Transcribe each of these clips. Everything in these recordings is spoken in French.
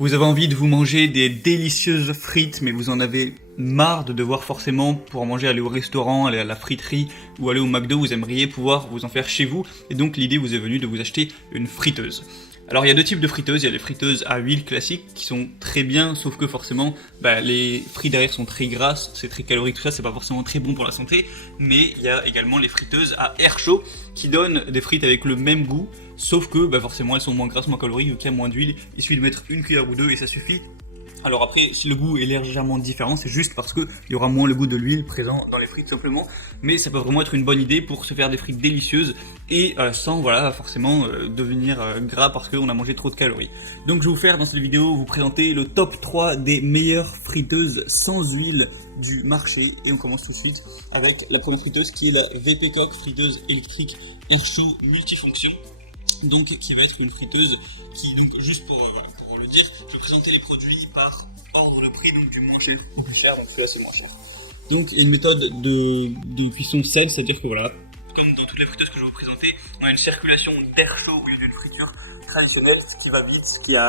Vous avez envie de vous manger des délicieuses frites, mais vous en avez marre de devoir forcément, pour manger, aller au restaurant, aller à la friterie ou aller au McDo, vous aimeriez pouvoir vous en faire chez vous, et donc l'idée vous est venue de vous acheter une friteuse. Alors il y a deux types de friteuses, il y a les friteuses à huile classiques qui sont très bien, sauf que forcément les frites derrière sont très grasses, c'est très calorique, tout ça, c'est pas forcément très bon pour la santé, mais il y a également les friteuses à air chaud qui donnent des frites avec le même goût, sauf que forcément elles sont moins grasses, moins caloriques, vu qu'il y a moins d'huile, il suffit de mettre une cuillère ou deux et ça suffit. Alors après, si le goût est légèrement différent, c'est juste parce qu'il y aura moins le goût de l'huile présent dans les frites simplement, mais ça peut vraiment être une bonne idée pour se faire des frites délicieuses et sans forcément devenir gras parce qu'on a mangé trop de calories. Donc je vais vous faire dans cette vidéo vous présenter le top 3 des meilleures friteuses sans huile du marché, et on commence tout de suite avec la première friteuse qui est la VP Cook, friteuse électrique air chaud multifonction, donc qui va être une friteuse qui, donc juste pour le dire, je vais présenter les produits par ordre de prix, donc du moins cher au plus cher, donc celui-là c'est moins cher. Donc il y a une méthode de cuisson saine, c'est-à-dire que voilà, comme dans toutes les friteuses que je vais vous présenter, on a une circulation d'air chaud au lieu d'une friture traditionnelle, ce qui va vite,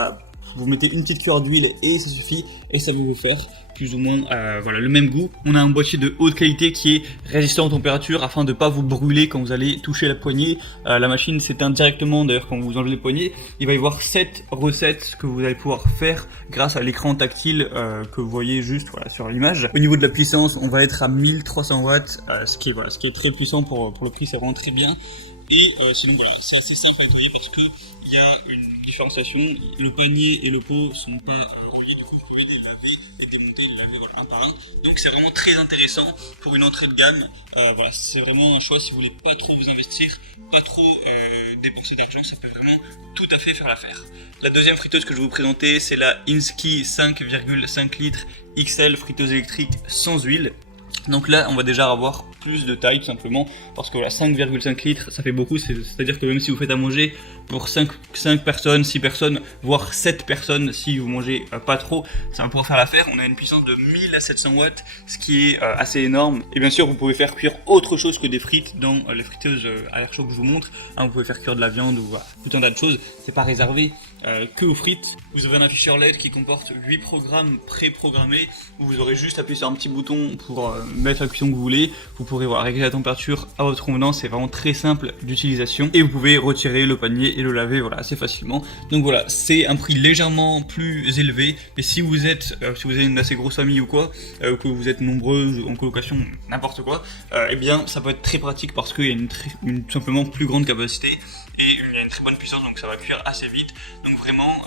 vous mettez une petite cuillère d'huile et ça suffit, et ça va vous faire plus ou moins le même goût. On a un boîtier de haute qualité qui est résistant aux températures afin de ne pas vous brûler quand vous allez toucher la poignée. La machine s'éteint directement d'ailleurs quand vous enlevez les poignées. Il va y avoir 7 recettes que vous allez pouvoir faire grâce à l'écran tactile que vous voyez juste sur l'image. Au niveau de la puissance, on va être à 1300 watts, ce qui est très puissant pour le prix, c'est vraiment très bien. Et sinon c'est assez simple à nettoyer parce que il y a une différenciation, le panier et le pot sont pas reliés, du coup vous pouvez les laver et démonter, les laver un par un. Donc c'est vraiment très intéressant pour une entrée de gamme. C'est vraiment un choix si vous voulez pas trop vous investir, pas trop dépenser d'argent, ça peut vraiment tout à fait faire l'affaire. La deuxième friteuse que je vais vous présenter, c'est la Insky 5,5 litres XL friteuse électrique sans huile. Donc là on va déjà avoir plus de taille tout simplement parce que 5,5 litres ça fait beaucoup, c'est-à-dire que même si vous faites à manger pour 5 personnes, 6 personnes, voire 7 personnes si vous mangez pas trop, ça va pouvoir faire l'affaire. On a une puissance de 1000 à 700 watts, ce qui est assez énorme, et bien sûr vous pouvez faire cuire autre chose que des frites dans les friteuses à air chaud que je vous montre, vous pouvez faire cuire de la viande ou tout un tas de choses, c'est pas réservé que aux frites. Vous avez un afficheur LED qui comporte 8 programmes pré-programmés où vous aurez juste appuyé sur un petit bouton pour mettre la cuisson que vous voulez. Vous pourrez régler la température à votre convenance, c'est vraiment très simple d'utilisation et vous pouvez retirer le panier et le laver assez facilement. Donc voilà, c'est un prix légèrement plus élevé, mais si vous avez une assez grosse famille ou quoi, que vous êtes nombreux en colocation, n'importe quoi, eh bien ça peut être très pratique parce qu'il y a une simplement plus grande capacité et il y a une très bonne puissance, donc ça va cuire assez vite, donc vraiment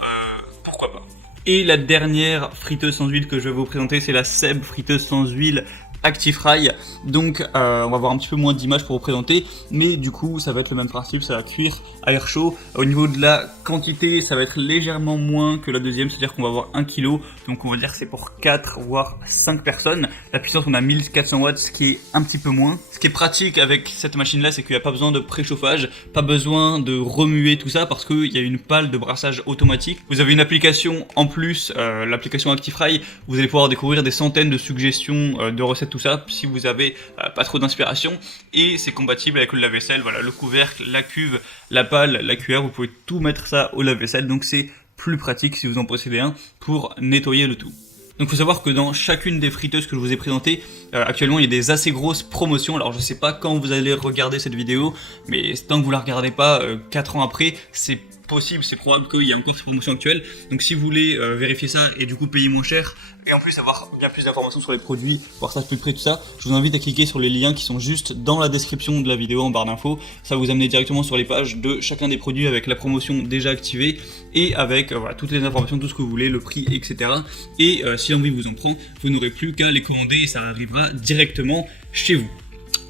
pourquoi pas. Et la dernière friteuse sans huile que je vais vous présenter, c'est la Seb friteuse sans huile ActiFry. Donc on va avoir un petit peu moins d'images pour vous présenter, mais du coup ça va être le même principe, ça va cuire à air chaud. Au niveau de la quantité, ça va être légèrement moins que la deuxième, c'est-à-dire qu'on va avoir 1 kg, donc on va dire que c'est pour 4 voire 5 personnes. La puissance, on a 1400 watts, ce qui est un petit peu moins. Ce qui est pratique avec cette machine là, c'est qu'il n'y a pas besoin de préchauffage, pas besoin de remuer tout ça parce qu'il y a une pale de brassage automatique. Vous avez une application en plus, l'application ActiFry, vous allez pouvoir découvrir des centaines de suggestions de recettes, tout ça, si vous avez pas trop d'inspiration, et c'est compatible avec le lave-vaisselle, le couvercle, la cuve, la pale, la cuillère, vous pouvez tout mettre ça au lave-vaisselle, donc c'est plus pratique si vous en possédez un pour nettoyer le tout. Donc il faut savoir que dans chacune des friteuses que je vous ai présentées, actuellement il y a des assez grosses promotions. Alors je sais pas quand vous allez regarder cette vidéo, mais tant que vous la regardez pas 4 ans après, c'est possible, c'est probable qu'il y ait encore ces promotions actuelles. Donc si vous voulez vérifier ça et du coup payer moins cher, et en plus avoir bien plus d'informations sur les produits, voir ça de plus près, tout ça, je vous invite à cliquer sur les liens qui sont juste dans la description de la vidéo en barre d'infos. Ça va vous amener directement sur les pages de chacun des produits avec la promotion déjà activée et avec toutes les informations, tout ce que vous voulez, le prix, etc. Et si l'envie vous en prend, vous n'aurez plus qu'à les commander et ça arrivera directement chez vous.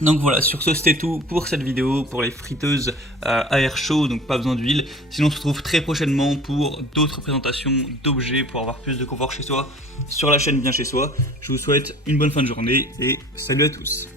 Donc voilà, sur ce c'était tout pour cette vidéo, pour les friteuses à air chaud, donc pas besoin d'huile. Sinon on se retrouve très prochainement pour d'autres présentations d'objets pour avoir plus de confort chez soi, sur la chaîne Bien Chez Soi. Je vous souhaite une bonne fin de journée et salut à tous.